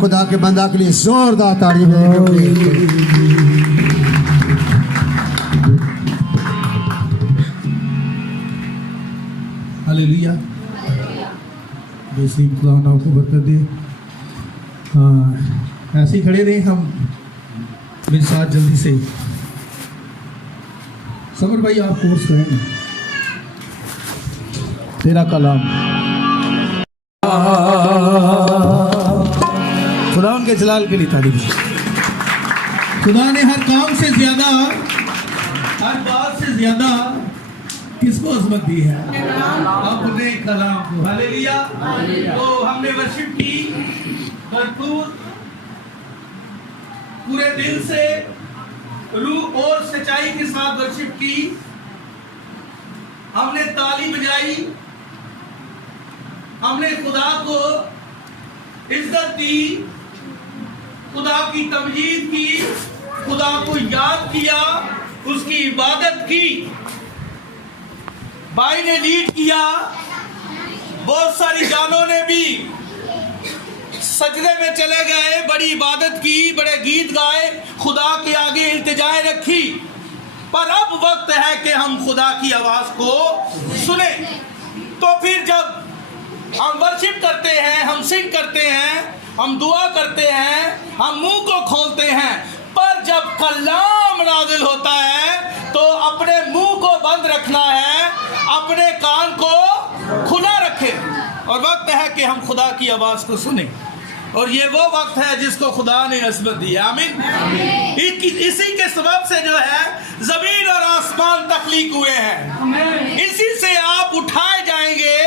خدا کے بندہ کے لیے زوردار تعریف ہے. ہلیلویہ. جیسے خدا آپ کو برکت دے. ایسے ہی کھڑے رہیں ہم میرے ساتھ جلدی سے. سمر بھائی آپ کورس کریں گے تیرا کلام. خدا ان کے جلال کے لیے تعریف. خدا نے ہر کام سے زیادہ، ہر بات سے زیادہ کس کو عظمت دی ہے؟ اپنے کلام کو. ہلیلویہ. تو ہم نے ورشپ کی بھرپور پورے دل سے، روح اور سچائی کے ساتھ ورشپ کی. ہم نے تالی بجائی، ہم نے خدا کو عزت دی، خدا کی تمجید کی، خدا کو یاد کیا، اس کی عبادت کی. بھائی نے لیڈ کیا، بہت ساری جانوں نے بھی سجدے میں چلے گئے، بڑی عبادت کی، بڑے گیت گائے، خدا کے آگے التجائے رکھی. پر اب وقت ہے کہ ہم خدا کی آواز کو سنیں. تو پھر جب ہم ورشپ کرتے ہیں، ہم سنگ کرتے ہیں، ہم دعا کرتے ہیں، ہم منہ کو کھولتے ہیں، پر جب کلام نازل ہوتا ہے تو اپنے منہ کو بند رکھنا ہے، اپنے کان کو کھلا رکھے. اور وقت ہے کہ ہم خدا کی آواز کو سنیں. اور یہ وہ وقت ہے جس کو خدا نے عصمت دی. آمین. اسی کے سبب سے جو ہے زمین اور آسمان تخلیق ہوئے ہیں. اسی سے آپ اٹھائے جائیں گے،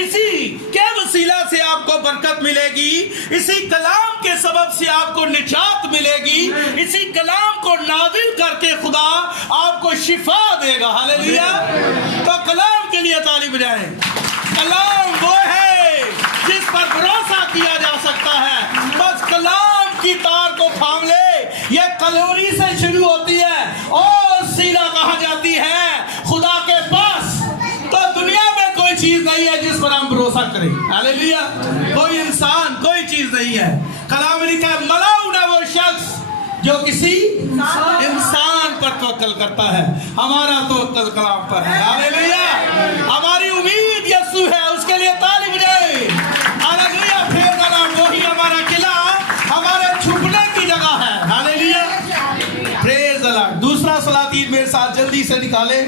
اسی کے وسیلہ سے آپ کو برکت ملے گی، اسی کلام کے سبب سے آپ کو نجات ملے گی، اسی کلام کو نازل کر کے خدا آپ کو شفا دے گا. ہلیلویہ. تو کلام کے لیے تالی بجائیں. کلام وہ ہے جس پر بھروسہ کیا جا سکتا ہے. بس کلام کی تار کو تھام لے. یہ کلوری سے شروع ہوتی ہے اور سیدھا کہا جاتی ہے خدا کے پاس. تو دنیا میں کوئی چیز نہیں ہے جس پر ہم بھروسہ کریں. ہلیلویہ. کوئی انسان، کوئی چیز نہیں ہے. کلام لکھا ہے ملعون ہے وہ شخص جو کسی انسان پر توکل کرتا ہے. ہمارا توکل کلام پر ہے. ہلیلویہ. ہماری امید یسوع ہے. اس کے لیے تالی بجائے. ہلیلویہ. پھر کلام وہی ہمارا قلعہ، ہمارے چھپنے کی جگہ ہے. ہلیلویہ. پریز دی لارڈ. دوسرا سلاطین میرے ساتھ جلدی سے نکالے.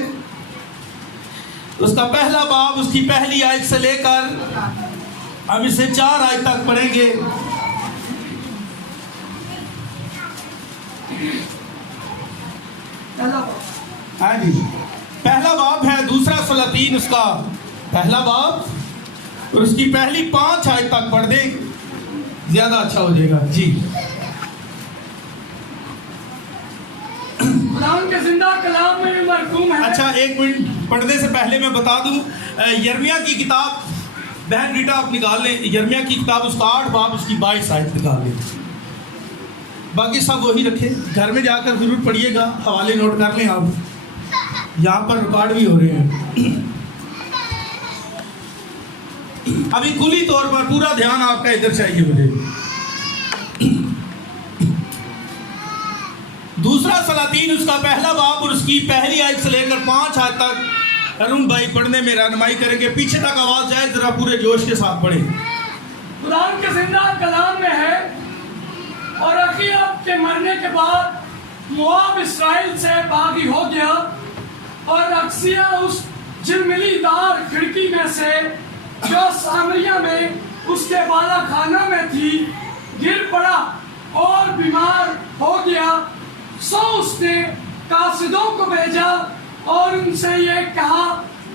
اس کا پہلا باب، اس کی پہلی آیت سے لے کر ہم اسے 4 آیت تک پڑھیں گے. ہاں جی. پہلا باب ہے دوسرا سلاطین، اس کا پہلا باب، اور اس کی پہلی 5 آیت تک پڑھ دیں، زیادہ اچھا ہو جائے گا. جی. قرآن کے زندہ کلام میں مرقوم ہے. اچھا، ایک منٹ پڑھنے سے پہلے میں بتا دوں، یرمیہ کی کتاب بہن بیٹا آپ نکال لیں. یرمیہ کی کتاب اس کا 8 باب، اس کی 22 آیت نکال لیں. باقی سب وہی رکھے. گھر میں جا کر ضرور پڑھیے گا. حوالے نوٹ کر لیں آپ. یہاں پر ریکارڈ بھی ہو رہے ہیں. ابھی کلی طور پر پورا دھیان آپ کا ادھر چاہیے مجھے. دوسرا سلاطین اس کا پہلا باب اور اس کی پہلی آیت سے لے کر 5 آیت تک ارون بھائی پڑھنے میں رہنمائی کریں گے. پیچھے تک آواز جائے، ذرا پورے جوش کے ساتھ پڑھیں. قرآن کے زندہ کلام میں ہے، اور اخیاب کے مرنے کے بعد مواب اسرائیل سے باغی ہو گیا، اور اکسیہ اس جلملی دار کھڑکی میں سے جو سامریہ میں اس کے بالا خانہ میں تھی گر پڑا اور بیمار ہو گیا. سو اس نے قاصدوں کو بھیجا اور ان سے یہ کہا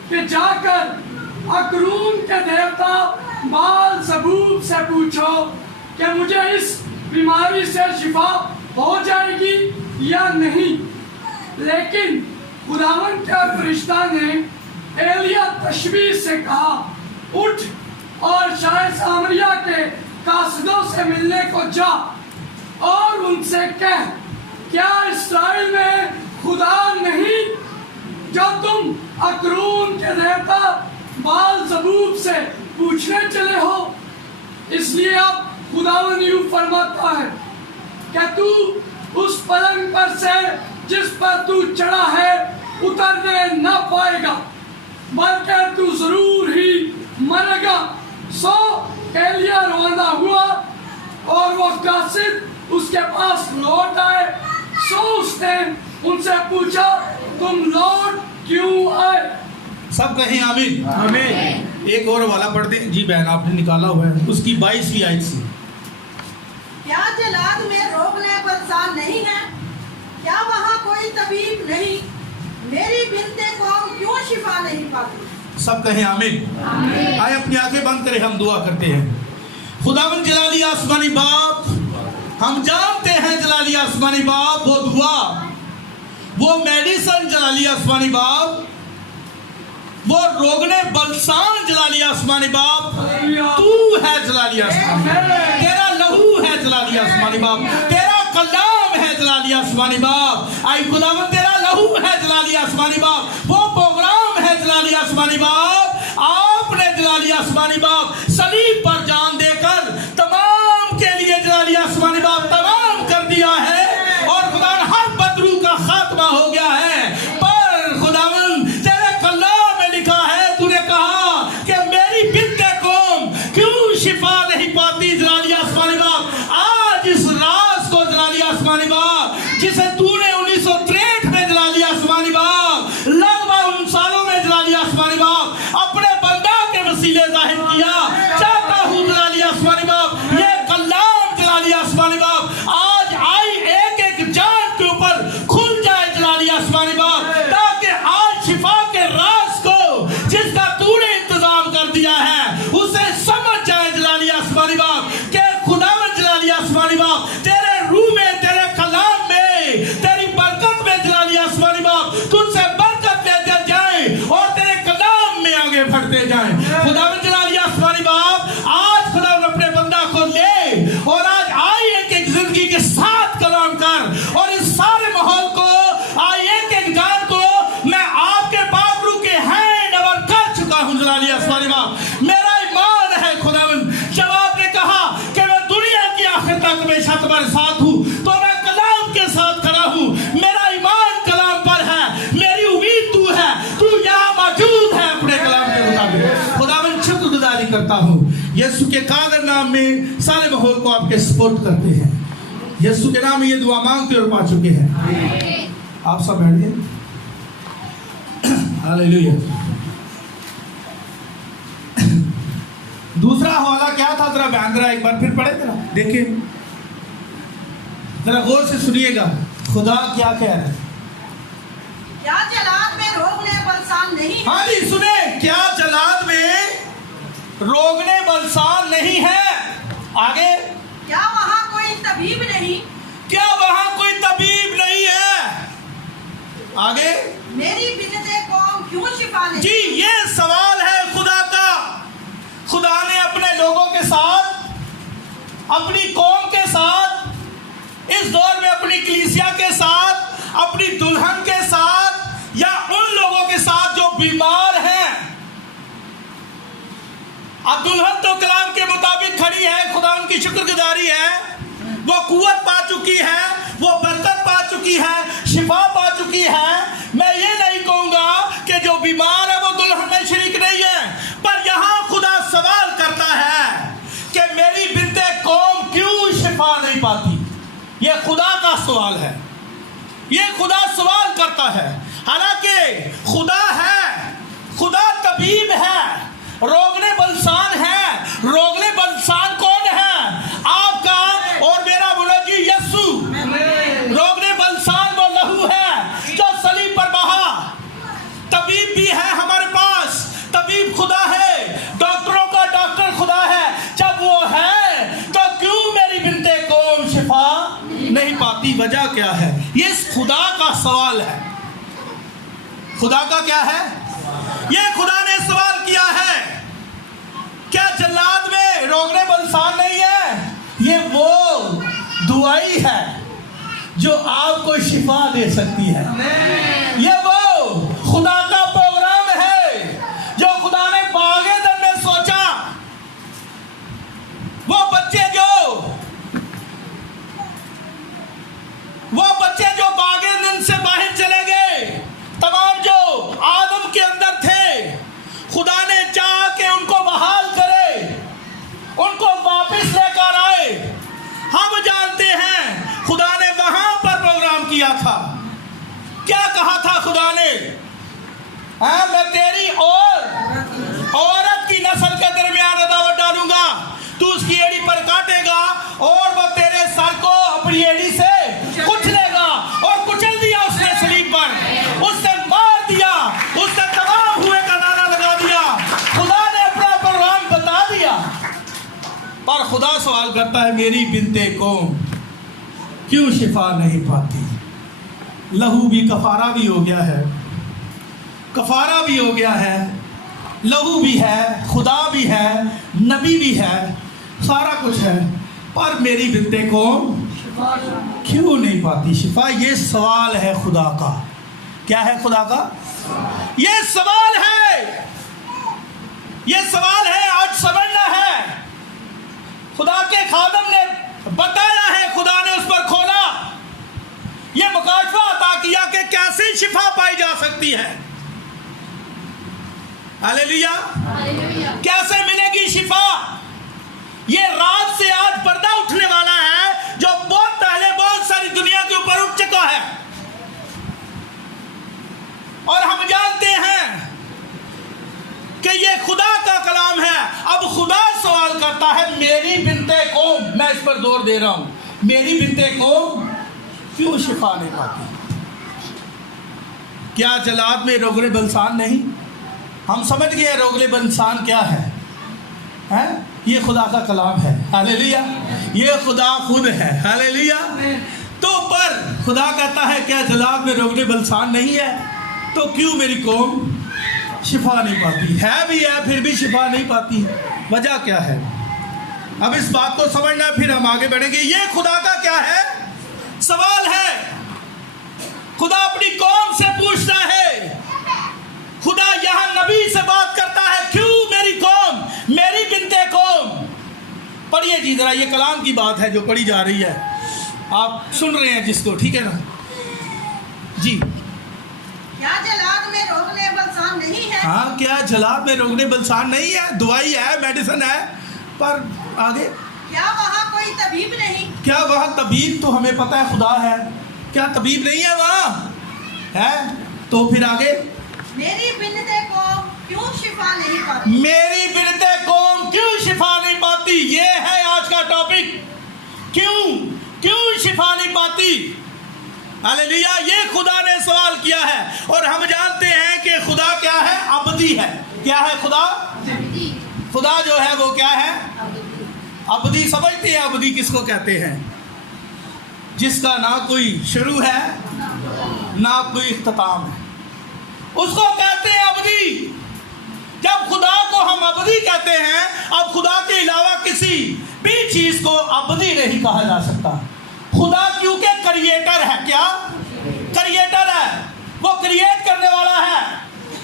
کہ جا کر اکرون کے دیوتا بال زبوب سے پوچھو کہ مجھے اس بیماری سے شفا ہو جائے گی یا نہیں. لیکن خداوند کے فرشتہ نے ایلیا تشبیہ سے کہا اٹھ اور شاہ سامریہ کے قاصدوں سے ملنے کو جا اور ان سے کہہ کیا اسرائیل میں خدا نہیں جو تم اکرون کے دیوتا بال زبوب سے پوچھنے چلے ہو. اس لیے اب خداوند یوں جاتا ہے کہ تو اس پلنگ پر سے جس پر تو چڑھا ہے اترنے نہ پائے گا، بلکہ تو ضرور ہی مرے گا۔ سو ایلیا روانہ ہوا اور وہ قاصد اس کے پاس لوٹ آئے۔ سو اس نے ان سے پوچھا تم لوٹ کیوں آئے؟ سب کہیں آمین۔ آمین۔ ایک اور والا پڑھتے ہیں جی بہن، آپ نے نکالا ہوا ہے اس کی 22ویں آیت سے۔ کیا جلاد میں روکنے بلسان نہیں ہے؟ کیا وہاں کوئی طبیب نہیں؟ میری بنت قوم کیوں شفا نہیں پاتی؟ سب کہیں آمین۔ آئے اپنی آنکھیں بند کریں، ہم دعا کرتے ہیں۔ خداوند جلالی آسمانی باپ، ہم جانتے ہیں جلالی آسمانی باپ وہ دعا، وہ میڈیسن جلالی آسمانی باپ، وہ روگنے بلسان جلالی آسمانی باپ تو ہے جلالی آسمانی، تیرا لہو ہے جلالی آسمانی باپ، تیرا کلام ہے جلالی آسمانی باپ۔ آئی خداوند تیرا لہو ہے جلالی آسمانی باپ، وہ پروگرام ہے جلالی آسمانی باپ، آپ نے جلالی آسمانی باپ صلیب پر جان دے کر تمام کے لیے جلالی آسمانی باپ تمام کر دیا ہے، اور خدا ہر بدرو کا خاتمہ ہو گیا ہے۔ پر خداوند تیرے کلام میں لکھا ہے، تو نے کہا کہ میری بنت قوم کیوں شفا نہیں پاتی جلالی آسمانی باپ۔ آج اس راز کو جلالی آسمانی باپ جسے تو نے 1963 میں جلالی آسمانی باپ لگ بھگ ان سالوں میں جلالی آسمانی باپ اپنے بندہ کے وسیلے ظاہر کیا، چاہتا ہوں جلالی آسمانی باپ یہ کلام جلالی آسمانی باپ آج آئی ایک ایک جان کے اوپر کھل جائے جلالی آسمانی باپ، تاکہ آج شفا کے راز کو جس کا تو نے انتظام کر دیا ہے اسے سمجھ جائے جلالی آسمانی باپ کہ خداوند جلالی آسمانی باپ تیرے روح میں، تیرے کلام میں، تیری برکت میں جلالی آسمانی باپ تجھ سے برکت لیتے جائیں اور تیرے کلام میں آگے بڑھتے جائیں۔ خداوند جلالی آسمانی باپ آج خداوند اپنے بندہ کو لے اور آج آئی ایک ایک زندگی کے ساتھ کلام کر، اور اس سارے ماحول کو آئی ایک ایک جان کو میں آپ کے بابرو کے ہینڈ اوور کر چکا ہوں جلالی آسمانی باپ۔ میرا ایمان ہے خداوند جب آپ نے کہا کہ میں دنیا کی آخر تک ہمیشہ تمہارے ساتھ ہوں تو میں کلام کے ساتھ کھڑا ہوں، میرا ایمان کلام پر ہے، میری امید تو ہے، تو یہاں موجود ہے اپنے کلام کے مطابق۔ خداوند شکر گزاری کرتا ہوں، یسوع کے قادر نام میں سارے ماحول کو آپ کے سپورٹ کرتے ہیں، یسوع کے نام میں یہ دعا مانگتے اور پا چکے ہیں۔ آپ سب بیٹھ جائیں۔ ہاللیلویا۔ دوسرا حوالہ کیا تھا ذرا بیان ذرا ایک بار پھر پڑھے ذرا دیکھیں، ذرا غور سے سنیے گا خدا کیا کہہ رہا ہے۔ کیا جلاد میں روکنے بلسان نہیں ہے؟ ہاں جی سنیں، کیا جلاد میں روگنے بلسان نہیں ہے؟ آگے کیا وہاں کوئی طبیب نہیں؟ کیا وہاں کوئی طبیب نہیں ہے؟ آگے میری بنت قوم کیوں شفا نہیں؟ جی یہ سوال ہے خدا کا۔ خدا نے اپنے لوگوں کے ساتھ، اپنی قوم کے ساتھ، اس دور میں اپنی کلیسیا کے ساتھ، اپنی دلہن کے ساتھ، یا ان لوگوں کے ساتھ جو بیمار ہیں۔ اب دلہن تو کلام کے مطابق کھڑی ہے، خدا ان کی شکر گزاری ہے، وہ قوت پا چکی ہے، وہ برکت پا چکی ہے، شفا پا چکی ہے۔ میں یہ نہیں کہوں گا کہ جو بیمار ہے وہ دلہن میں شریک نہیں ہے، پر یہاں خدا سوال کرتا ہے کہ میری بنت قوم کیوں شفا نہیں پاتی۔ یہ خدا کا سوال ہے، یہ خدا سوال کرتا ہے۔ حالانکہ خدا ہے، خدا طبیب ہے، روگنے بلسان ہے۔ روگنے بلسان کون ہے؟ آپ کا اور میرا منجی یسوع۔ روگنے بلسان وہ لہو ہے جو صلیب پر بہا۔ طبیب بھی ہے ہمارے پاس، طبیب خدا ہے، ڈاکٹروں کا ڈاکٹر خدا ہے۔ جب وہ ہے تو کیوں میری بنت قوم شفا نہیں پاتی؟ وجہ کیا ہے؟ یہ خدا کا سوال ہے۔ خدا کا کیا ہے؟ یہ خدا نے سوال کیا ہے۔ کیا جلاد میں روگنے بلسان نہیں ہے؟ یہ وہ دعائی ہے جو آپ کو شفا دے سکتی ہے۔ یہ وہ خدا کا پروگرام ہے جو خدا نے باغ عدن میں سوچا۔ وہ بچے جو کہا تھا خدا نے؟ میں تیری اور عورت کی نسل کے درمیان عداوت ڈالوں گا، تو اس کی ایڑی پر کاٹے گا اور وہ تیرے سر کو اپنی ایڑی سے کچلے گا۔ اور کچل دیا اس نے صلیب پر، اس نے مار دیا، اس نے تمام ہوئے کا نعرہ لگا دیا، خدا نے اپنا پروگرام بتا دیا۔ پر خدا سوال کرتا ہے میری بنت قوم کیوں شفا نہیں پاتی؟ لہو بھی کفارہ بھی ہو گیا ہے، کفارہ بھی ہو گیا ہے، لہو بھی ہے، خدا بھی ہے، نبی بھی ہے، سارا کچھ ہے، پر میری بنت قوم کیوں نہیں پاتی شفا؟ یہ سوال ہے خدا کا۔ کیا ہے خدا کا؟ یہ سوال ہے، یہ سوال ہے، آج سمجھنا ہے۔ خدا کے خادم نے بتایا ہے، خدا نے اس پر کھولا، یہ مکاشفہ عطا کیا کہ کیسے شفا پائی جا سکتی ہے۔ ہاللیلویا، کیسے ملے گی شفا؟ یہ رات سے آج پردہ اٹھنے والا ہے جو بہت پہلے بہت ساری دنیا کے اوپر اٹھ چکا ہے، اور ہم جانتے ہیں کہ یہ خدا کا کلام ہے۔ اب خدا سوال کرتا ہے میری بنت قوم، میں اس پر زور دے رہا ہوں، میری بنت قوم کیوں شفا نہیں پاتی؟ کیا جلاد میں روغن بلسان نہیں؟ ہم سمجھ گئے روغن بلسان کیا ہے؟ یہ خدا کا کلام ہے، ہاللیلویا، یہ خدا خود ہے، ہاللیلویا۔ تو پر خدا کہتا ہے کیا جلاد میں روغن بلسان نہیں ہے؟ تو کیوں میری قوم شفا نہیں پاتی؟ ہے بھی ہے پھر بھی شفا نہیں پاتی، وجہ کیا ہے؟ اب اس بات کو سمجھنا ہے، پھر ہم آگے بڑھیں گے۔ یہ خدا کا کیا ہے؟ سوال ہے۔ خدا اپنی قوم سے پوچھتا ہے، خدا یہاں نبی سے بات کرتا ہے، کیوں میری قوم، میری بنت قوم؟ پڑھیے جی ذرا، یہ کلام کی بات ہے جو پڑھی جا رہی ہے، آپ سن رہے ہیں جس کو، ٹھیک ہے نا جی؟ کیا جلاد میں روغن بلسان نہیں ہے؟ ہاں، کیا جلاد میں روغن بلسان نہیں ہے؟ دوائی ہے، میڈیسن ہے، پر آگے کیا وہاں کوئی طبیب نہیں؟ کیا وہاں طبیب تو ہمیں پتہ ہے خدا ہے، کیا طبیب نہیں ہے وہاں؟ ہے تو پھر آگے میری بنت قوم کیوں شفا نہیں پاتی؟ میری بنت قوم کیوں شفا نہیں پاتی؟ یہ ہے آج کا ٹاپک، کیوں شفا نہیں پاتی؟ ہاللیلویا، یہ خدا نے سوال کیا ہے، اور ہم جانتے ہیں کہ خدا کیا ہے؟ ابدی ہے۔ کیا ہے خدا؟ خدا جو ہے وہ کیا ہے؟ ابدی۔ سمجھتے ہیں ابدی کس کو کہتے ہیں؟ جس کا نہ کوئی شروع ہے نہ کوئی اختتام ہے، اس کو کہتے ہیں ابدی۔ جب خدا کو ہم ابدی کہتے ہیں، اب خدا کے علاوہ کسی بھی چیز کو ابدی نہیں کہا جا سکتا۔ خدا کیونکہ کریٹر ہے، کیا کریٹر ہے؟ وہ کریٹ کرنے والا ہے۔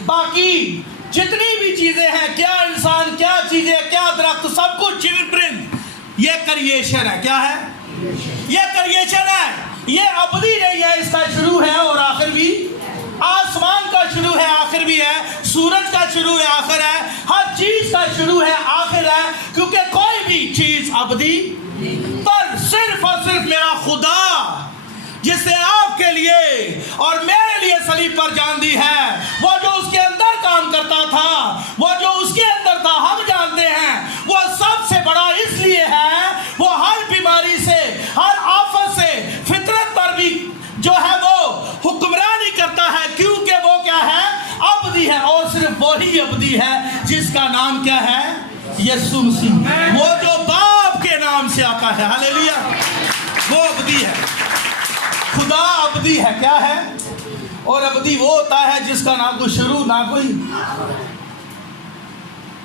باقی جتنی بھی چیزیں ہیں، کیا انسان، کیا چیزیں، کیا درخت، سب کچھ چلڈرن، یہ کریشن ہے۔ کیا ہے؟ یہ کریشن ہے، یہ ابدی نہیں ہے، اس کا شروع ہے اور آخر بھی۔ آسمان کا شروع ہے، آخر بھی ہے، سورج کا شروع ہے، آخر ہے، ہر چیز کا شروع ہے، آخر ہے، کیونکہ کوئی بھی چیز ابدی پر صرف اور صرف میرا خدا جس نے آپ کے لیے اور میرے لیے صلیب پر جان دی ہے، وہ جو اس کے اندر کام کرتا تھا، وہ جو اس کے اندر تھا، ہم جانتے ہیں وہ سب سے بڑا اس لیے ہے، وہ ہر بیماری سے، ہر آفت سے، فطرت پر بھی جو ہے وہ حکمرانی کرتا ہے، کیونکہ وہ کیا ہے؟ ابدی ہے، اور صرف وہی ابدی ہے جس کا نام کیا ہے؟ یسوع مسیح، وہ جو باپ کے نام سے آتا ہے۔ ہاللیلویا، وہ ابدی ہے، خدا ابدی ہے۔ کیا ہے؟ اور ابدی وہ ہوتا ہے جس کا نہ کوئی شروع نہ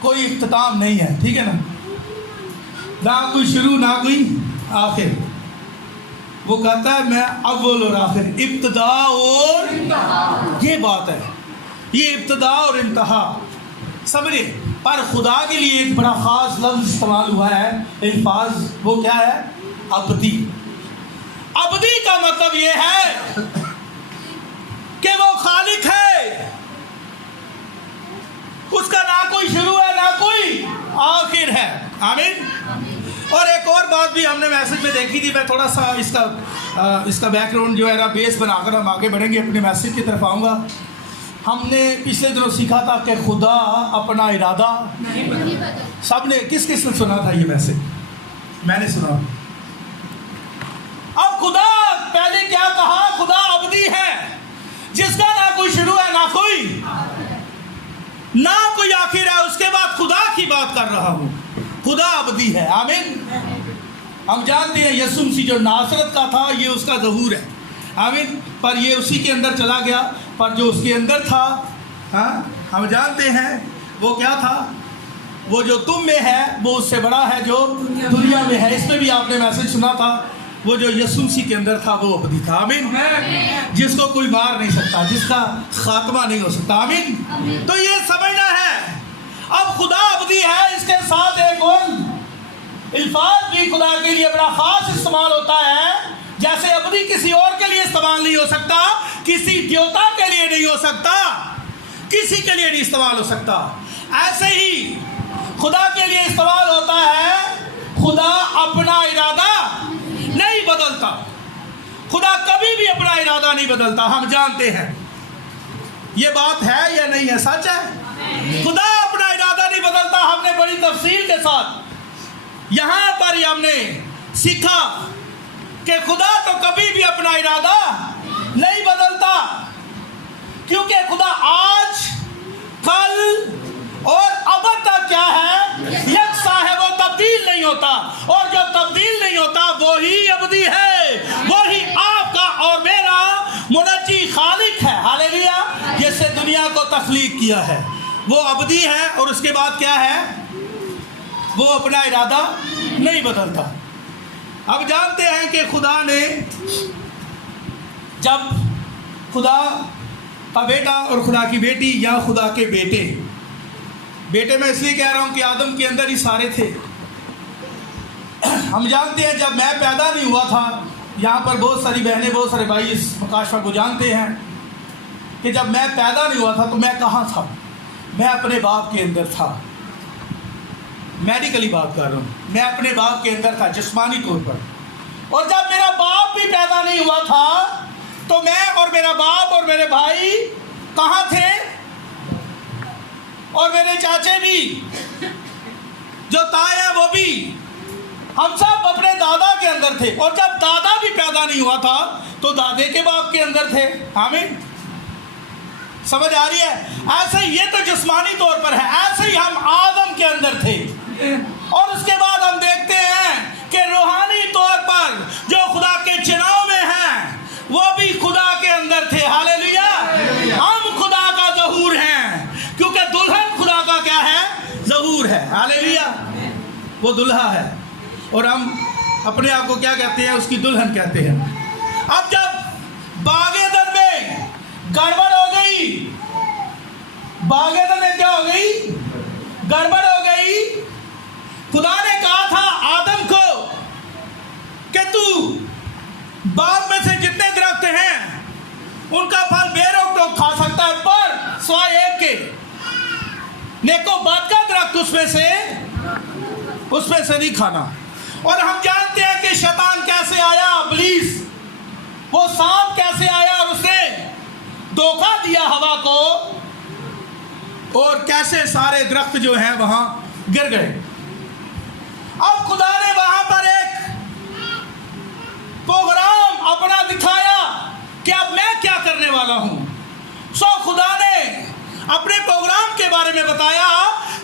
کوئی اختتام نہیں ہے، ٹھیک ہے نا؟ نہ کوئی شروع نہ کوئی آخر۔ وہ کہتا ہے میں اول اور آخر، ابتدا اور انتہا، یہ بات ہے، یہ ابتدا اور انتہا، سمجھے؟ پر خدا کے لیے ایک بڑا خاص لفظ استعمال ہوا ہے، الفاظ، وہ کیا ہے؟ ابدی۔ ابدی کا مطلب یہ ہے کہ وہ خالق ہے، اس کا نہ کوئی شروع ہے نہ کوئی آخر ہے۔ آمین۔ اور ایک اور بات بھی ہم نے میسج میں دیکھی تھی. میں تھوڑا سا اس کا بیک گراؤنڈ جو ہے نا بیس بنا کر ہم آگے بڑھیں گے, اپنے میسج کی طرف آؤں گا. ہم نے پچھلے دنوں سیکھا تھا کہ خدا اپنا ارادہ سب نے کس نے سنا تھا یہ میسج؟ میں نے سنا. اب خدا پہلے کیا کہا؟ خدا ابدی ہے جس کا نہ کوئی شروع ہے نہ کوئی آخر ہے. اس کے بعد خدا کی بات کر رہا ہوں. خدا ابدی ہے. آمین. ہم جانتے ہیں یسوع مسیح جو ناصرت کا تھا یہ اس کا ظہور ہے. آمین. پر یہ اسی کے اندر چلا گیا. پر جو اس کے اندر تھا ہم جانتے ہیں وہ کیا تھا. وہ جو تم میں ہے وہ اس سے بڑا ہے جو دنیا میں ہے. اس میں بھی آپ نے میسج سنا تھا. وہ جو یسوع مسیح کے اندر تھا وہ ابدی تھا. آمین. جس کو کوئی مار نہیں سکتا, جس کا خاتمہ نہیں ہو سکتا. آمین. تو یہ سمجھنا ہے اب خدا ابدی ہے. اس کے ساتھ ایک اور الفاظ بھی خدا کے لیے بڑا خاص استعمال ہوتا ہے. جیسے ابدی کسی اور کے لیے استعمال نہیں ہو سکتا, کسی دیوتا کے لیے نہیں ہو سکتا, کسی کے لیے نہیں استعمال ہو سکتا, ایسے ہی خدا کے لیے استعمال ہوتا ہے. خدا اپنا ارادہ نہیں بدلتا. خدا کبھی بھی اپنا ارادہ نہیں بدلتا. ہم جانتے ہیں یہ بات ہے یا نہیں ہے, سچ ہے. خدا اپنا ارادہ نہیں بدلتا. ہم نے بڑی تفصیل کے ساتھ یہاں پر ہی ہم نے سیکھا کہ خدا تو کبھی بھی اپنا ارادہ نہیں بدلتا, کیونکہ خدا آج کل اور ابد تک کیا ہے, یکساں ہے. وہ تبدیل نہیں ہوتا, اور جو تبدیل نہیں ہوتا وہی ابدی ہے. وہی آپ کا اور میرا منجی خالق ہے. ہاللیلویا. جس نے دنیا کو تخلیق کیا ہے وہ ابدی ہے. اور اس کے بعد کیا ہے, وہ اپنا ارادہ نہیں بدلتا. اب جانتے ہیں کہ خدا نے جب خدا کا بیٹا اور خدا کی بیٹی یا خدا کے بیٹے میں اس لیے کہہ رہا ہوں کہ آدم کے اندر ہی سارے تھے. ہم جانتے ہیں جب میں پیدا نہیں ہوا تھا, یہاں پر بہت ساری بہنیں بہت سارے بھائی اس مکاشفہ کو جانتے ہیں کہ جب میں پیدا نہیں ہوا تھا تو میں کہاں تھا؟ میں اپنے باپ کے اندر تھا. میڈیکلی بات کر رہا ہوں, میں اپنے باپ کے اندر تھا جسمانی طور پر. اور جب میرا باپ بھی پیدا نہیں ہوا تھا تو میں اور میرا باپ اور میرے بھائی کہاں تھے؟ اور میرے چاچے بھی جو تائے ہیں وہ بھی, ہم سب اپنے دادا کے اندر تھے. اور جب دادا بھی پیدا نہیں ہوا تھا تو دادے کے باپ کے اندر تھے. آمین. سمجھ آ رہی ہے؟ ایسے ہی یہ تو جسمانی طور پر ہے, ایسے ہی ہم آدم کے اندر تھے. اور اس کے بعد ہم دیکھتے ہیں کہ روحانی طور پر جو خدا کے چناؤ میں ہیں وہ بھی خدا کے اندر تھے. ہاللیلویا. ہم خدا کا ظہور ہیں, کیونکہ دلہن خدا کا کیا ہے, ظہور ہے. ہاللیلویا. وہ دلہا ہے اور ہم اپنے آپ کو کیا کہتے ہیں, اس کی دلہن کہتے ہیں. اب جب باغ عدن میں گڑبڑ ہو گئی, باغ عدن میں کیا ہو گئی, گڑبڑ ہو گئی. خدا نے کہا تھا آدم کو کہ تو باغ میں سے جتنے درخت ہیں ان کا پھل بے روک ٹوک کھا سکتا ہے, پر سوائے ایک کے, نیک و بد کا درخت اس میں سے نہیں کھانا. اور ہم جانتے ہیں کہ شیطان کیسے آیا, ابلیس وہ سانپ کیسے آیا اور اس نے دھوکہ دیا ہوا کو, اور کیسے سارے درخت جو ہیں وہاں گر گئے. اب خدا نے وہاں پر ایک پروگرام اپنا دکھایا کہ اب میں کیا کرنے والا ہوں. سو خدا نے اپنے پروگرام کے بارے میں بتایا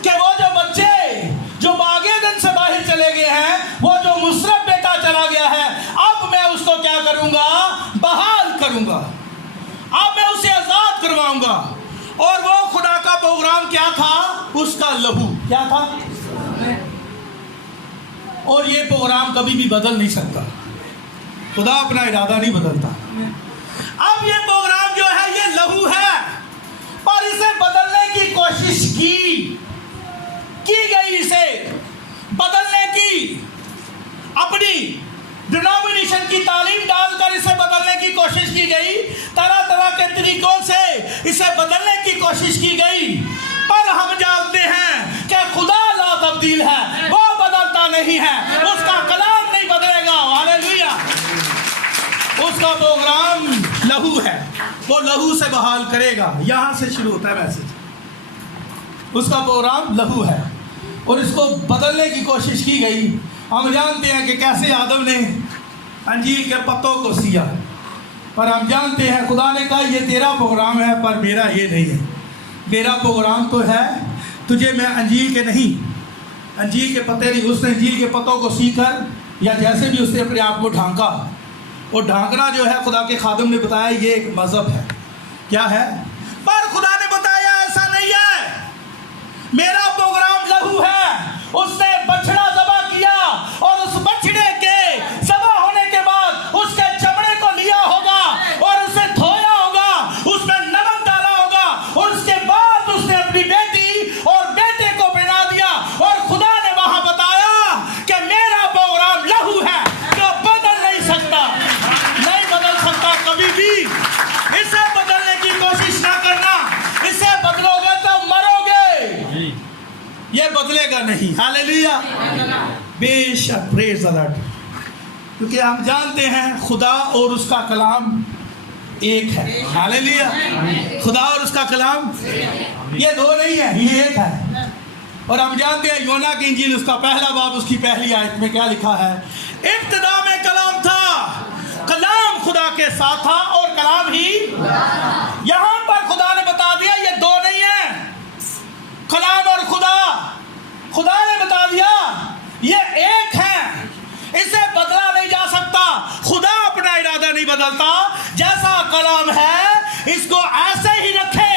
کہ وہ جو بچے جو باغ عدن سے باہر چلے گئے ہیں, وہ جو مصرف بیٹا چلا گیا ہے, اب میں اس کو کیا کروں گا, بحال کروں گا. اب میں اسے آزاد کرواؤں گا. اور وہ خدا کا پروگرام کیا تھا, اس کا لہو کیا تھا. اور یہ پروگرام کبھی بھی بدل نہیں سکتا. خدا اپنا ارادہ نہیں بدلتا. اب یہ پروگرام جو ہے یہ لہو ہے, اور اسے بدلنے کی کوشش کی گئی, اسے بدلنے کی اپنی ڈینومینیشن کی تعلیم ڈال کر اسے بدلنے کی کوشش کی گئی, طرح طرح کے طریقوں سے اسے بدلنے کی کوشش کی گئی. پر ہم جانتے ہیں کہ خدا لا تبدیل ہے, وہ بدلتا نہیں ہے. اس کا پروگرام لہو ہے، وہ لہو سے بحال کرے گا. یہاں سے شروع ہوتا ہے میسج. اس کا پروگرام لہو ہے اور اس کو بدلنے کی کوشش کی گئی. ہم جانتے ہیں کہ کیسے آدم نے انجیل کے پتوں کو سیا، پر ہم جانتے ہیں خدا نے کہا یہ تیرا پروگرام ہے پر میرا یہ نہیں ہے. میرا پروگرام تو ہے تجھے میں انجیل کے نہیں، انجیل کے پتے نہیں. اس نے انجیل کے پتوں کو سی کر یا جیسے بھی اس نے اپنے آپ کو ڈھانکا، اور ڈھانکنا جو ہے خدا کے خادم نے بتایا یہ ایک مذہب ہے. کیا ہے؟ پر خدا نے بتایا ایسا نہیں ہے، میرا پروگرام لہو ہے. اس نے بچڑا ذبح کیا اور اس بچڑے کے ذبح ہونے کے بعد اس کے چمڑے کو لیا ہوگا اور اسے دھویا ہوگا، اس میں نمک ڈالا ہوگا، اور اس کے بعد اس نے اپنی بیٹی اور بیٹے کو پہنا دیا. اور خدا نے وہاں بتایا کہ میرا پروگرام لہو ہے جو بدل نہیں سکتا، نہیں بدل سکتا کبھی بھی. اسے بدلنے کی کوشش نہ کرنا، اسے بدلو گے تو مرو گے، یہ بدلے گا نہیں. ہاللیلویا، بے شک، پریز دی لارڈ. کیونکہ ہم جانتے ہیں خدا اور اس کا کلام ایک ہے. ہاللیلویا، خدا اور اس کا کلام یہ دو نہیں ہے، یہ ایک ہے. اور ہم جانتے ہیں یونا کی انجیل اس کا پہلا باب اس کی پہلی آیت میں کیا لکھا ہے؟ ابتدا میں کلام تھا، کلام خدا کے ساتھ تھا اور کلام ہی. یہاں پر خدا نے بتا دیا یہ دو نہیں ہے، کلام اور خدا. خدا نے بتا دیا یہ ایک ہے، اسے بدلا نہیں جا سکتا. خدا اپنا ارادہ نہیں بدلتا، جیسا کلام ہے اس کو ایسے ہی رکھے،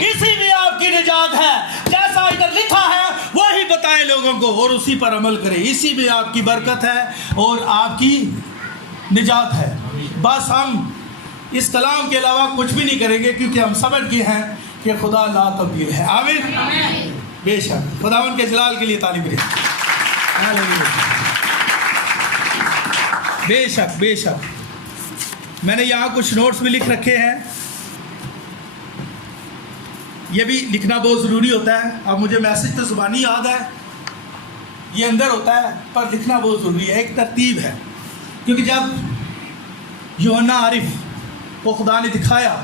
اسی میں آپ کی نجات ہے. جیسا ادھر لکھا ہے وہی بتائیں لوگوں کو اور اسی پر عمل کریں، اسی میں آپ کی برکت ہے اور آپ کی نجات ہے. بس ہم اس کلام کے علاوہ کچھ بھی نہیں کریں گے کیونکہ ہم سمجھ گئے ہیں کہ خدا لا تبدیل ہے. آمین. بے شک، خداوند کے جلال کے لیے تعریف کریں. بے شک، بے شک. میں نے یہاں کچھ نوٹس بھی لکھ رکھے ہیں، یہ بھی لکھنا بہت ضروری ہوتا ہے. اب مجھے میسج تو زبانی یاد ہے، یہ اندر ہوتا ہے، پر لکھنا بہت ضروری ہے. ایک ترتیب ہے، کیونکہ جب یوحنا عارف کو خدا نے دکھایا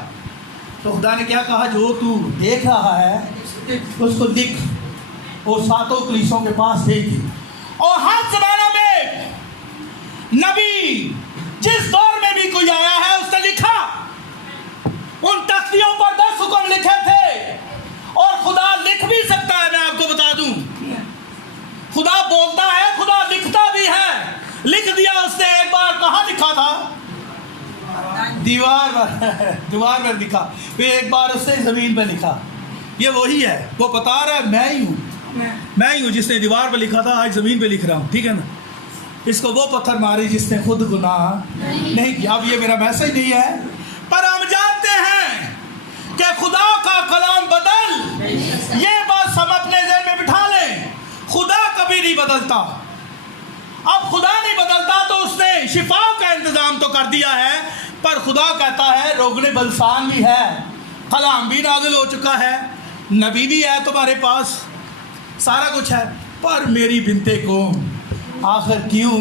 تو خدا نے کیا کہا؟ جو تو دیکھ رہا ہے اس کو لکھ اور ساتوں کلیسوں کے پاس بھیج دی. اور ہر زمانہ میں نبی جس دور میں بھی کوئی آیا ہے اس نے لکھا. ان تختیوں پر 10 حکم لکھے تھے، اور خدا لکھ بھی سکتا ہے. میں آپ کو بتا دوں خدا بولتا ہے، خدا لکھتا بھی ہے. لکھ دیا اس نے. ایک بار کہاں لکھا تھا؟ دیوار پر لکھا. پھر ایک بار اس نے زمین پہ لکھا. یہ وہی ہے، وہ بتا رہا ہے میں ہی ہوں جس نے دیوار پہ لکھا تھا، آج زمین پہ لکھ رہا ہوں. ٹھیک ہے نا؟ اس کو وہ پتھر ماری جس نے خود گناہ نہیں کیا. اب یہ میرا میسج نہیں ہے، پر ہم جانتے ہیں کہ خدا کا کلام بدل. یہ بات ہم اپنے ذہن میں بٹھا لیں، خدا کبھی نہیں بدلتا. اب خدا نہیں بدلتا تو اس نے شفا کا انتظام تو کر دیا ہے، پر خدا کہتا ہے روغن بلسان بھی ہے، کلام بھی نازل ہو چکا ہے، نبی بھی ہے تمہارے پاس، سارا کچھ ہے، پر میری بنتے قوم آخر کیوں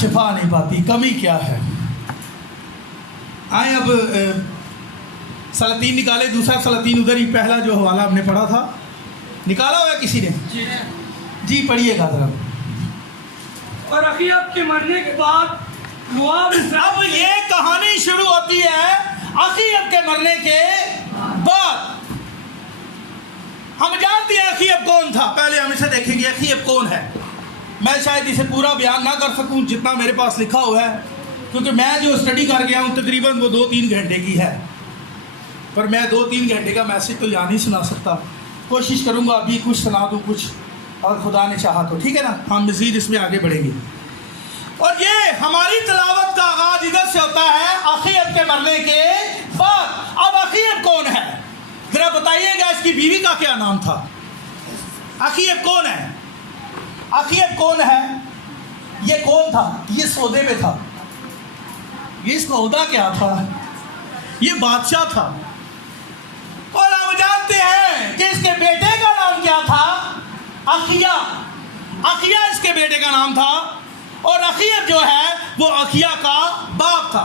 شفا نہیں پاتی؟ کمی کیا ہے؟ آئیں اب سلاطین نکالے. دوسرا سلاطین ادھر ہی، پہلا جو حوالہ ہم نے پڑھا تھا نکالا ہوا ہے کسی نے؟ جی پڑھیے گا ذرا. اور اخیاب کے مرنے کے بعد اب یہ کہانی شروع ہوتی ہے اخیاب کے مرنے کے بعد. ہم جانتے ہیں اخیاب کون تھا. پہلے ہم اسے دیکھیں گے اخیاب کون ہے. میں شاید اسے پورا بیان نہ کر سکوں جتنا میرے پاس لکھا ہوا ہے، کیونکہ میں جو اسٹڈی کر گیا ہوں تقریباً وہ 2-3 گھنٹے کی ہے، پر میں 2-3 گھنٹے کا میسج تو یہاں نہیں سنا سکتا. کوشش کروں گا ابھی کچھ سنا دوں کچھ، اور خدا نے چاہا تو. ٹھیک ہے نا؟ ہم مزید اس میں آگے بڑھیں گے. اور یہ ہماری تلاوت کا آغاز ادھر سے ہوتا ہے اخیاب کے مرنے کے بعد. اب اخیاب کون ہے ذرا بتائیے گا. اس کی بیوی کا کیا نام تھا؟ اخیاب کون ہے؟ اخیاب کون ہے؟ یہ کون تھا؟ یہ سودے میں تھا. یہ اس کا عہدہ کیا تھا؟ یہ بادشاہ تھا. اور ہم جانتے ہیں کہ اس کے بیٹے کا نام کیا تھا؟ اخیا. اخیا اس کے بیٹے کا نام تھا. اور اخیاب جو ہے وہ اخیا کا باپ تھا.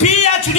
PhD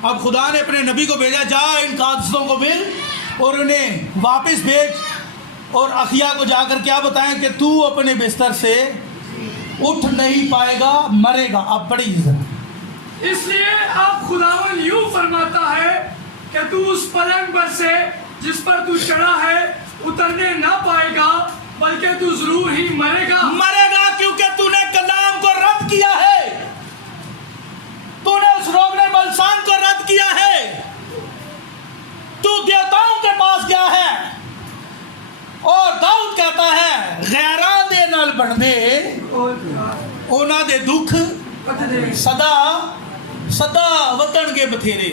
اب خدا نے اپنے نبی کو بھیجا، جا ان قادسوں کو مل اور انہیں واپس بھیج، اور اخیا کو جا کر کیا بتائیں کہ تو اپنے بستر سے اٹھ نہیں پائے گا، مرے گا۔ اب بڑی عزت، اس لیے اب خداوند یوں فرماتا ہے کہ تو اس پلنگ پر سے جس پر تو چڑھا ہے اترنے نہ پائے گا، بلکہ تو ضرور ہی مرے گا۔ مرے گا کیونکہ تو نے کلام کو رد کیا ہے، تو نے اس روغن بلسان کو رد کیا ہے، تو دیوتاؤں کے پاس گیا ہے، اور داؤد کہتا ہے غیراں دے نال بڑھدے اونا دے دکھ صدا صدا وطن کے بتھیرے۔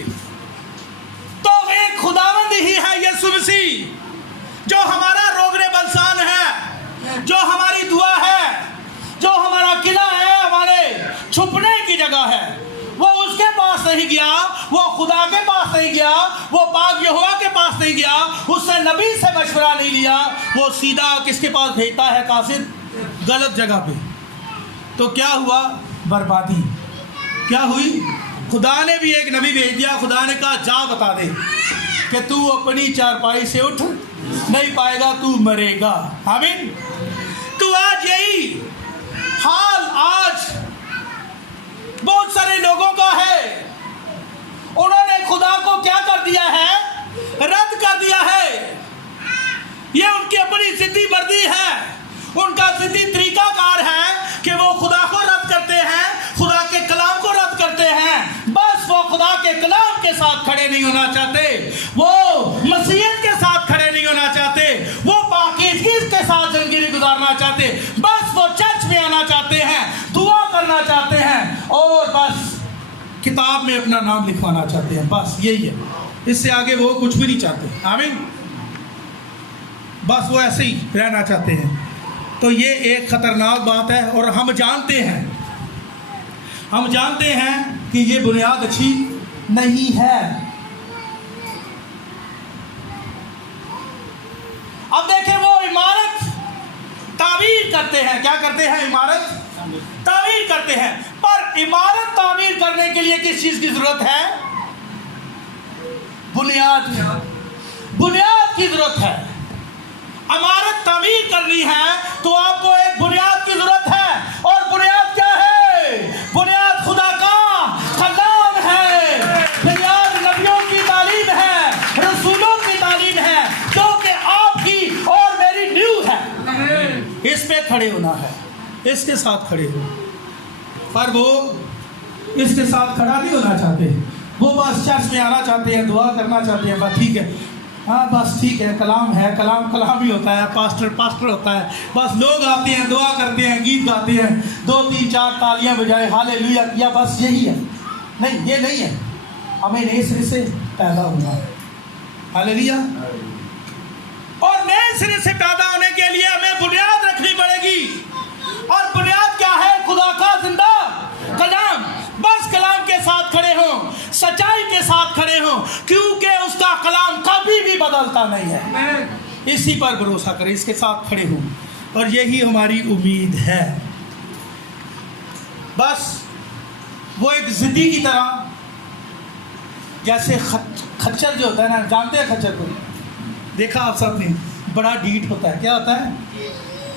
تو ایک خداوند ہی ہے یسوع مسیح جو ہمارا روغن بلسان ہے، جو ہماری دعا ہے، جو ہمارا قلعہ ہے، ہمارے چھپنے کی جگہ ہے۔ وہ اس کے پاس نہیں گیا، وہ خدا کے پاس نہیں گیا، وہ پاک یہوہ کے پاس نہیں گیا، اس سے نبی سے مشورہ نہیں لیا، وہ سیدھا کس کے پاس بھیجتا ہے؟ قاصد، غلط جگہ پہ۔ تو کیا ہوا؟ بربادی۔ کیا ہوئی؟ خدا نے بھی ایک نبی بھیج دیا، خدا نے کہا جا بتا دے کہ تو اپنی چارپائی سے اٹھ نہیں پائے گا، تو مرے گا۔ آمین۔ تو آج یہی حال آج بہت سارے لوگوں کا ہے، انہوں نے خدا کو کیا کر دیا ہے؟ رد کر دیا ہے۔ یہ ان کی اپنی ضدی مردی ہے، ان کا ضدی طریقہ کار ہے کہ وہ خدا کو رد کرتے ہیں، خدا کے کلام کو رد کرتے ہیں۔ بس وہ خدا کے کلام کے ساتھ کھڑے نہیں ہونا چاہتے، وہ مسیحیت کے ساتھ کھڑے نہیں ہونا چاہتے، وہ پاکیزگی کے ساتھ زندگی گزارنا چاہتے، بس وہ چرچ میں آنا چاہتے ہیں، دعا کرنا چاہتے ہیں، اور بس کتاب میں اپنا نام لکھوانا چاہتے ہیں۔ بس یہی ہے، اس سے آگے وہ کچھ بھی نہیں چاہتے۔ آمین۔ بس وہ ایسے ہی رہنا چاہتے ہیں۔ تو یہ ایک خطرناک بات ہے، اور ہم جانتے ہیں کہ یہ بنیاد اچھی نہیں ہے۔ اب دیکھیں وہ عمارت تعمیر کرتے ہیں، کیا کرتے ہیں؟ عمارت تعمیر کرتے ہیں، پر عمارت تعمیر کرنے کے لیے کس چیز کی ضرورت ہے؟ بنیاد کی ضرورت ہے۔ عمارت تعمیر کرنی ہے تو آپ کو ایک بنیاد کی ضرورت ہے، اور بنیاد کیا ہے؟ بنیاد خدا کا کلام ہے، بنیاد نبیوں کی تعلیم ہے، رسولوں کی تعلیم ہے، جو کہ آپ کی اور میری نیو ہے۔ اس پہ کھڑے ہونا ہے، اس کے ساتھ کھڑے ہو۔ پر وہ اس کے ساتھ کھڑا نہیں ہونا چاہتے، وہ بس چرچ میں آنا چاہتے ہیں، دعا کرنا چاہتے ہیں، بس ٹھیک ہے، ہاں بس ٹھیک ہے، کلام ہے، کلام ہی ہوتا ہے، پاسٹر ہوتا ہے، بس لوگ آتے ہیں، دعا کرتے ہیں، گیت گاتے ہیں، 2 3 4 تالیاں بجائے ہالےلویا کیا، بس یہی ہے۔ نہیں، یہ نہیں ہے، ہمیں نئے سرے سے پیدا ہونا ہے۔ ہالےلویا۔ اور نئے سرے سے پیدا ہونے کے لیے ہمیں بنیاد رکھنی پڑے گی، اور بنیاد کیا ہے؟ خدا کا زندہ کلام۔ بس کلام کے ساتھ کھڑے ہوں، سچائی کے ساتھ کھڑے ہوں، کیونکہ اس کا کلام کبھی بھی بدلتا نہیں ہے۔ اسی پر بھروسہ کریں، اس کے ساتھ کھڑے ہوں، اور یہی ہماری امید ہے۔ بس وہ ایک ضدی کی طرح، جیسے خچر جو ہوتا ہے نا، جانتے ہیں خچر کو؟ دیکھا آپ سب نے، بڑا ڈیٹ ہوتا ہے۔ کیا ہوتا ہے؟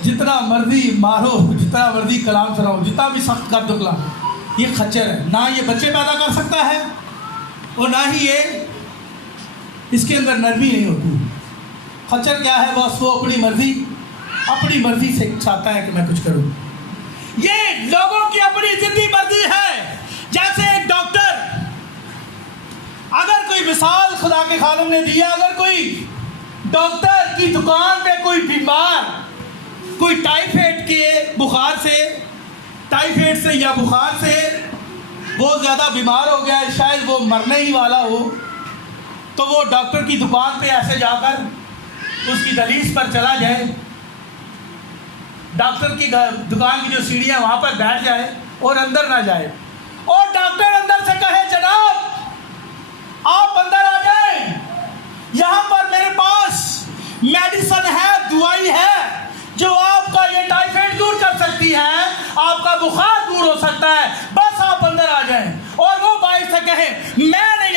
جتنا مرضی مارو، جتنا مرضی کلام سناؤ، جتنا بھی سخت کر دو کلام، یہ خچر ہے، نہ یہ بچے پیدا کر سکتا ہے، اور نہ ہی یہ اس کے اندر نرمی نہیں ہوتی۔ خچر کیا ہے؟ بس وہ اپنی مرضی سے چاہتا ہے کہ میں کچھ کروں۔ یہ لوگوں کی اپنی ضدی مرضی ہے۔ جیسے ایک ڈاکٹر، اگر کوئی مثال خدا کے خالق نے دیا، اگر کوئی ڈاکٹر کی دکان پہ کوئی بیمار، کوئی ٹائیفائڈ کے بخار سے، ٹائیفائڈ سے یا بخار سے بہت زیادہ بیمار ہو گیا ہے، شاید وہ مرنے ہی والا ہو، تو وہ ڈاکٹر کی دکان پہ ایسے جا کر اس کی دہلیز پر چلا جائے، ڈاکٹر کی دکان کی جو سیڑھی ہے وہاں پر بیٹھ جائے اور اندر نہ جائے، اور ڈاکٹر اندر سے کہے جناب آپ اندر آ جائیں، یہاں پر میرے پاس میڈیسن ہے، دوائی ہے جو آپ کا یہ ٹائیفائڈ دور کر سکتی ہے، آپ کا بخار دور ہو سکتا ہے، بس آپ اندر آ جائیں، اور وہ باہر سے کہے میں نہیں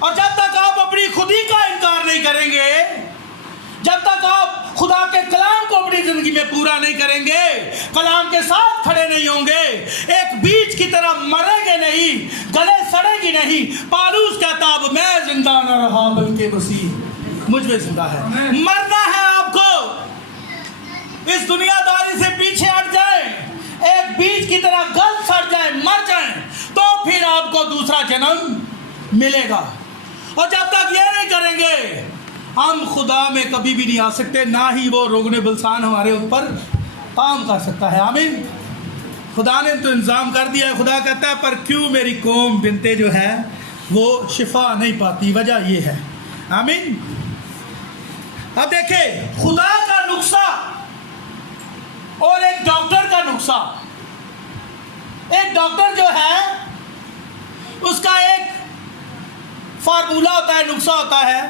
اور جب تک آپ اپنی خودی کا انکار نہیں کریں گے، جب تک آپ خدا کے کلام کو اپنی زندگی میں پورا نہیں کریں گے، کلام کے ساتھ کھڑے نہیں ہوں گے، ایک بیج کی طرح مریں گے نہیں، گلے سڑے گی نہیں۔ پالوس کہتا اب میں زندہ نہ رہا بلکہ مسیح مجھ میں زندہ ہے۔ مرنا ہے آپ کو، اس دنیا داری سے پیچھے ہٹ جائیں، ایک بیج کی طرح گل سڑ جائیں، مر جائیں، تو پھر آپ کو دوسرا جنم ملے گا۔ اور جب تک یہ نہیں کریں گے ہم خدا میں کبھی بھی نہیں آ سکتے، نہ ہی وہ روغن بلسان ہمارے اوپر کام کر سکتا ہے۔ آمین۔ خدا نے تو انتظام کر دیا ہے۔ خدا کہتا ہے پر کیوں میری قوم بنتے جو ہے وہ شفا نہیں پاتی، وجہ یہ ہے۔ آمین۔ اب دیکھیں خدا کا نقصہ اور ایک ڈاکٹر کا نقصہ۔ ایک ڈاکٹر جو ہے اس کا ایک فارمولا ہوتا ہے، نقصہ ہوتا ہے،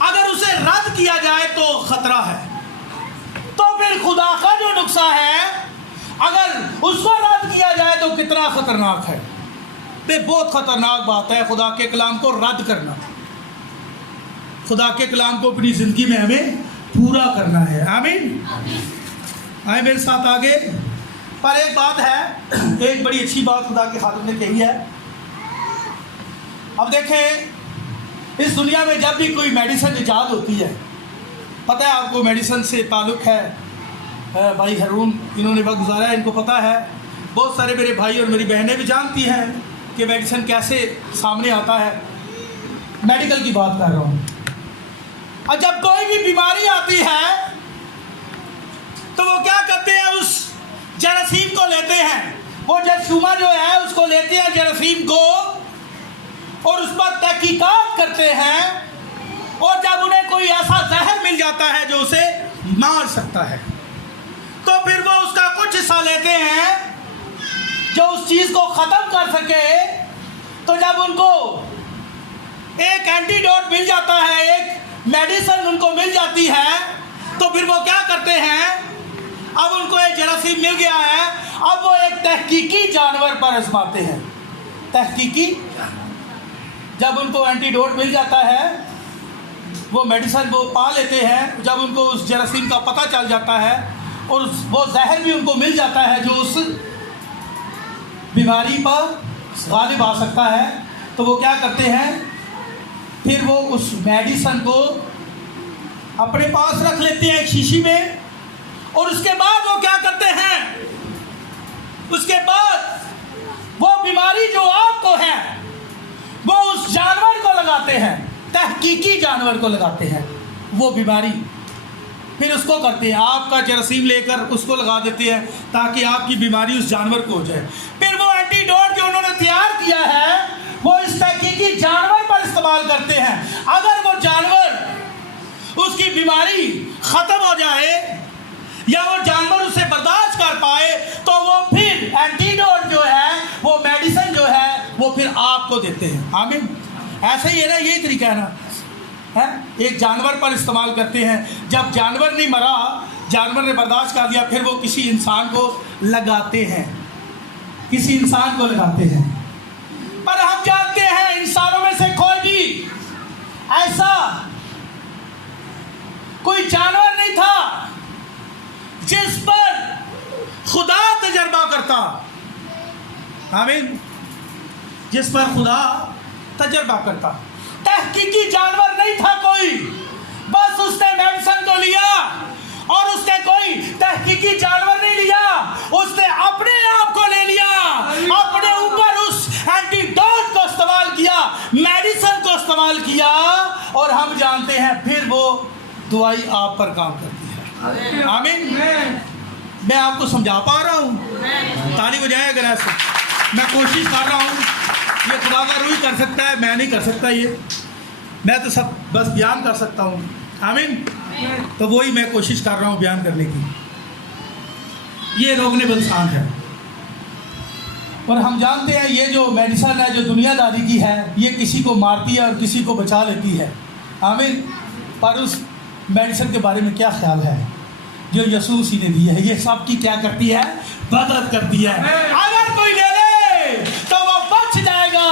اگر اسے رد کیا جائے تو خطرہ ہے۔ تو پھر خدا کا جو نقصہ ہے اگر اس کو رد کیا جائے تو کتنا خطرناک ہے۔ بہت خطرناک بات ہے خدا کے کلام کو رد کرنا۔ خدا کے کلام کو اپنی زندگی میں ہمیں پورا کرنا ہے۔ آمین۔ آئے میرے ساتھ آگے۔ پر ایک بات ہے، ایک بڑی اچھی بات خدا کے خادم نے کہی ہے۔ اب دیکھیں اس دنیا میں جب بھی کوئی میڈیسن ایجاد ہوتی ہے، پتہ ہے آپ کو میڈیسن سے تعلق ہے، بھائی ہارون انہوں نے وقت گزارا ہے، ان کو پتہ ہے، بہت سارے میرے بھائی اور میری بہنیں بھی جانتی ہیں کہ میڈیسن کیسے سامنے آتا ہے۔ میڈیکل کی بات کر رہا ہوں۔ اور جب کوئی بھی بیماری آتی ہے تو وہ کیا کرتے ہیں، اس جراثیم کو لیتے ہیں، وہ جرثومہ جو ہے اس کو لیتے ہیں جراثیم کو، اور اس پر تحقیقات کرتے ہیں، اور جب انہیں کوئی ایسا زہر مل جاتا ہے جو اسے مار سکتا ہے تو پھر وہ اس کا کچھ حصہ لیتے ہیں جو اس چیز کو ختم کر سکے۔ تو جب ان کو ایک اینٹی ڈوٹ مل جاتا ہے، ایک میڈیسن ان کو مل جاتی ہے، تو پھر وہ کیا کرتے ہیں، اب ان کو ایک جراثیم مل گیا ہے، اب وہ ایک تحقیقی جانور پر آزماتے ہیں۔ تحقیقی، جب ان کو اینٹی ڈوٹ مل جاتا ہے، وہ میڈیسن وہ پا لیتے ہیں، جب ان کو اس جراثیم کا پتہ چل جاتا ہے اور وہ زہر بھی ان کو مل جاتا ہے جو اس بیماری پر غالب آ سکتا ہے، تو وہ کیا کرتے ہیں، پھر وہ اس میڈیسن کو اپنے پاس رکھ لیتے ہیں ایک شیشی میں، اور اس کے بعد وہ کیا کرتے ہیں، اس کے بعد وہ بیماری جو آپ کو ہے وہ اس جانور کو لگاتے ہیں، تحقیقی جانور کو لگاتے ہیں وہ بیماری، پھر اس کو کرتے ہیں، آپ کا جراثیم لے کر اس کو لگا دیتے ہیں تاکہ آپ کی بیماری اس جانور کو ہو جائے۔ پھر وہ اینٹی ڈوٹ جو انہوں نے تیار کیا ہے وہ اس تحقیقی جانور پر استعمال کرتے ہیں۔ اگر وہ جانور اس کی بیماری ختم ہو جائے یا وہ جانور اسے برداشت کر پائے تو وہ پھر اینٹی ڈوٹ جو ہے، وہ میڈیسن جو ہے، وہ پھر آپ کو دیتے ہیں۔ آمین۔ ایسے ہی ہے نا، یہی طریقہ ہے نا، ایک جانور پر استعمال کرتے ہیں، جب جانور نہیں مرا، جانور نے برداشت کر دیا، پھر وہ کسی انسان کو لگاتے ہیں، کسی انسان کو لگاتے ہیں۔ پر ہم جانتے ہیں انسانوں میں سے کوئی بھی ایسا کوئی جانور نہیں تھا جس پر خدا تجربہ کرتا۔ آمین۔ جس پر خدا تجربہ کرتا، تحقیقی جانور نہیں تھا کوئی، بس اس نے میڈیسن کو لیا اور اس نے کوئی تحقیقی جانور نہیں لیا، اس نے اپنے آپ کو لے لیا، اپنے اوپر اس اینٹی ڈوٹ کو استعمال کیا، میڈیسن کو استعمال کیا، اور ہم جانتے ہیں پھر وہ دوائی آپ پر کام کرتی ہے۔ آمین۔ میں آپ کو سمجھا پا رہا ہوں؟ تالی ہو جائے اگر ایسا، میں کوشش کر رہا ہوں، یہ خدا کا روح ہی کر سکتا ہے، میں نہیں کر سکتا، یہ میں تو سب بس بیان کر سکتا ہوں۔ آمین۔ تو وہی میں کوشش کر رہا ہوں بیان کرنے کی۔ یہ روغن بلسان ہے، اور ہم جانتے ہیں یہ جو میڈیسن ہے جو دنیا داری کی ہے، یہ کسی کو مارتی ہے اور کسی کو بچا لیتی ہے۔ آمین۔ پر اس میڈیسن کے بارے میں کیا خیال ہے جو یسوع مسیح نے دی ہے؟ یہ سب کی کیا کرتی ہے؟ مدد کرتی ہے۔ اگر کوئی لے لے تو وہ بچ جائے گا،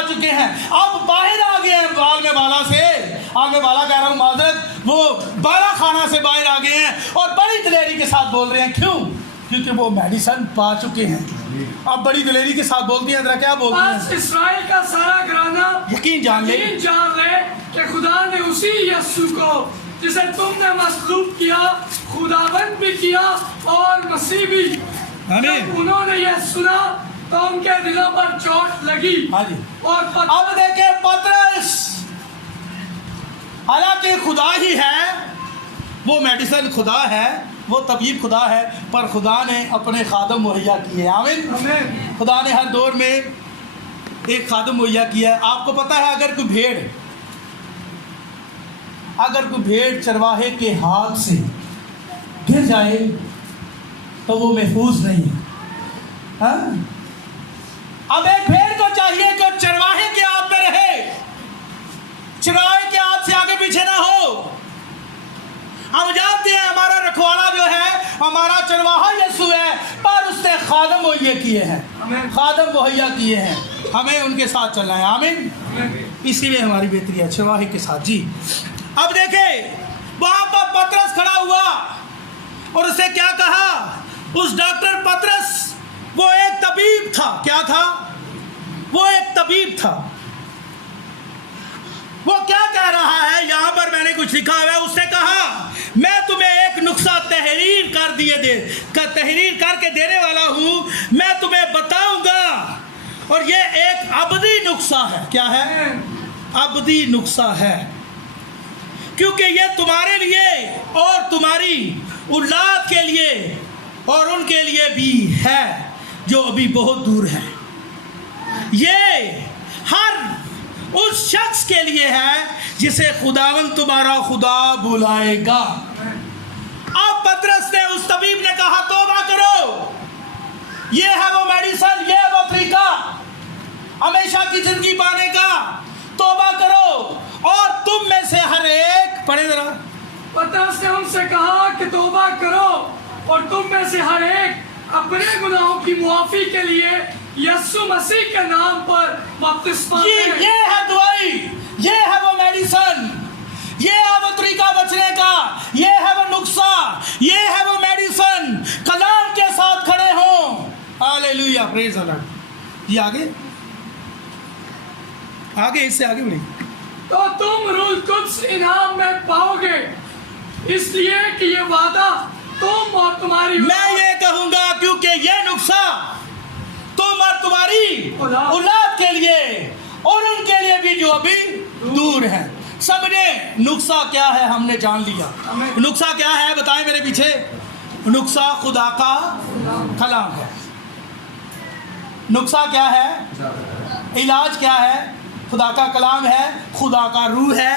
پا چکے ہیں, اب باہر آ گئے ہیں بال میں بالا سے, آگ میں بالا کہہ رہا ہوں معذرت, وہ بالا خانہ سے باہر آ گئے ہیں اور بڑی دلیری کے ساتھ بول رہے ہیں. کیوں؟ کیونکہ وہ میڈیسن پا چکے ہیں. اب بڑی دلیری کے ساتھ بولتی ہیں, ذرا کیا بولتی ہیں؟ بس اسرائیل کا سارا گھرانہ یقین جان رہے کہ خدا نے اسی یسوع کو جسے تم نے مصلوب کیا خداوند بھی کیا اور مسیح بھی. جب انہوں نے یہ سنا تو ان کے دلوں پر چوٹ لگی. اور اب دیکھیں پطرس حالانکہ خدا ہی ہے, وہ میڈیسن خدا ہے, وہ طبیب خدا ہے, پر خدا نے اپنے خادم مہیا کیے. آمین. خدا نے ہر دور میں ایک خادم مہیا کیا ہے. آپ کو پتہ ہے اگر کوئی بھیڑ چرواہے کے ہاتھ سے گر جائے تو وہ محفوظ نہیں ہے. اب ایک بھیڑ کو چاہیے کہ چرواہے کے ہاتھ میں رہے, چرواہے کے ہاتھ سے آگے پیچھے نہ ہو. ہم جانتے ہیں ہمارا رکھوالا جو ہے ہمارا چرواہا یسوع ہے, پر اس نے خادم مہیا کیے ہیں, خادم مہیا کیے ہیں, ہمیں ان کے ساتھ چلنا ہے. آمین. اسی لیے ہماری بہتری ہے چرواہے کے ساتھ. جی اب دیکھیں وہاں پر پطرس کھڑا ہوا اور اسے کیا کہا, اس ڈاکٹر پطرس وہ ایک طبیب تھا. کیا تھا؟ وہ ایک طبیب تھا. وہ کیا کہہ رہا ہے یہاں پر, میں نے کچھ لکھا ہوا ہے. اس نے کہا میں تمہیں ایک نسخہ تحریر کر کے دینے والا ہوں, میں تمہیں بتاؤں گا, اور یہ ایک ابدی نسخہ ہے. کیا ہے؟ ابدی نسخہ ہے, کیونکہ یہ تمہارے لیے اور تمہاری اولاد کے لیے اور ان کے لیے بھی ہے جو ابھی بہت دور ہے. یہ ہر اس شخص کے لیے ہے جسے خداوند تمہارا خدا بلائے گا. اب پطرس نے اس طبیب نے کہا توبہ کرو, یہ ہے وہ میڈیسن, یہ ہے وہ طریقہ ہمیشہ کی زندگی پانے کا. توبہ کرو اور تم میں سے ہر ایک, پڑھے ذرا. پطرس نے ان سے کہا کہ توبہ کرو اور تم میں سے ہر ایک اپنے گناہوں کی معافی کے لیے یسوع مسیح کے نام پر بپتسمہ لے. یہ ہے دوائی, یہ ہے وہ میڈیسن, یہ ہے وہ طریقہ بچنے کا, یہ ہے وہ نسخہ, یہ ہے وہ میڈیسن. کلام کے ساتھ کھڑے ہوں. ہاللیلویا, پریز دی لارڈ. یہ آگے اس سے آگے بڑھیں تو تم روح القدس انعام میں پاؤ گے, اس لیے کہ یہ وعدہ تم اور تمہاری, میں یہ کہوں گا کیونکہ یہ نسخہ تم اور تمہاری اولاد کے لیے اور ان کے لیے بھی جو ابھی دور ہے. سب نے نسخہ کیا ہے ہم نے جان لیا. نسخہ کیا ہے بتائیں میرے پیچھے. نسخہ خدا کا کلام ہے. نسخہ کیا ہے؟ علاج کیا ہے؟ خدا کا کلام ہے, خدا کا روح ہے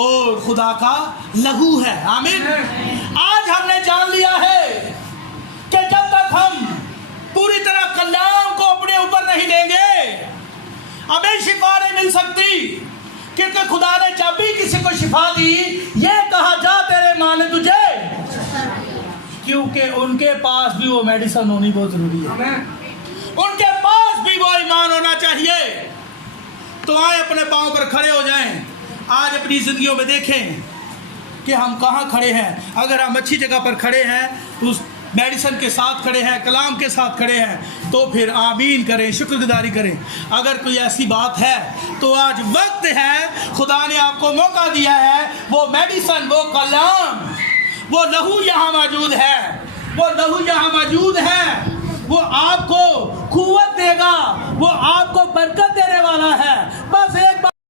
اور خدا کا لہو ہے. آمین. آج ہم نے جان لیا ہے کہ جب تک ہم پوری طرح کلام کو اپنے اوپر نہیں لیں گے ہمیں شفا نہیں مل سکتی, کیونکہ خدا نے جب بھی کسی کو شفا دی یہ کہا جا تیرے ماں نے تجھے, کیونکہ ان کے پاس بھی وہ میڈیسن ہونی بہت ضروری ہے. ان کے پاس بھی وہ ایمان ہونا چاہیے. تو آئے اپنے پاؤں پر کھڑے ہو جائیں. آج اپنی زندگیوں میں دیکھیں کہ ہم کہاں کھڑے ہیں. اگر ہم اچھی جگہ پر کھڑے ہیں, اس میڈیسن کے ساتھ کھڑے ہیں, کلام کے ساتھ کھڑے ہیں, تو پھر آمین کریں, شکر گزاری کریں. اگر کوئی ایسی بات ہے تو آج وقت ہے, خدا نے آپ کو موقع دیا ہے. وہ میڈیسن, وہ کلام, وہ لہو یہاں موجود ہے, وہ لہو یہاں موجود ہے. وہ آپ کو قوت دے گا, وہ آپ کو برکت دینے والا ہے. بس